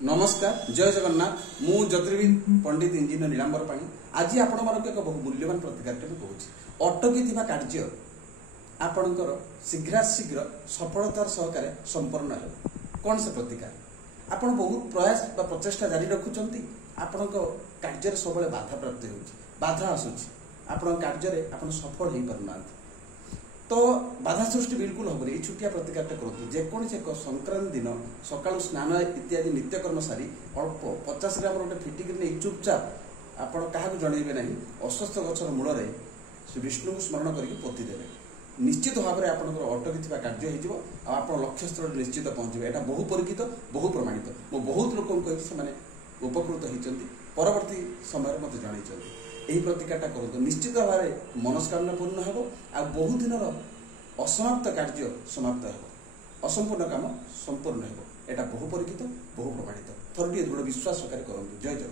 नमस्कार जय जगन्नाथ मु ज्योतिर्विद पंडित इंजीनियर नीलांबर पाणी आज आपण मानक एक बहु मूल्यवान प्रतिकार कहूँ अटकी कार्य आपणकर शीघ्र सफलतार सहकारे संपन्न हो कौन से प्रतिकार आपण बहुत प्रयास प्रचेषा जारी रखुंट आपण कार्य सब बाधा प्राप्त हो बाधा आसूची आपण कार्य आप सफल हो पारना तो बाधा सृष्टि बिल्कुल हम ये छुटिया प्रतिकार करूँ जेकोसी एक संक्रांति दिन सकाळु स्नान इत्यादि नित्यकर्म सारी अल्प 50 ग्राम गोटे फिटिक नहीं चुपचाप आपण क्या जनइबे ना अस्वस्थ गचर मूल श्री विष्णु को स्मरण करके पोतीदेवे निश्चित भाव में आप अटकी कार्य आप लक्ष्य स्थल निश्चित पहुँचे यहाँ बहु परीक्षित बहु प्रमाणित मो बहुत लोक कही उपकृत होती परवर्ती समय मत जन यही प्रतिकार करूँ निश्चित भाव में मनस्कामना पूर्ण हो बहु दिन असमाप्त कार्य समाप्त हो असंपूर्ण काम संपूर्ण हो यहाँ बहु परीक्षित बहु प्रमाणित थोड़ी दृढ़ विश्वास करूँ जय जगन्नाथ।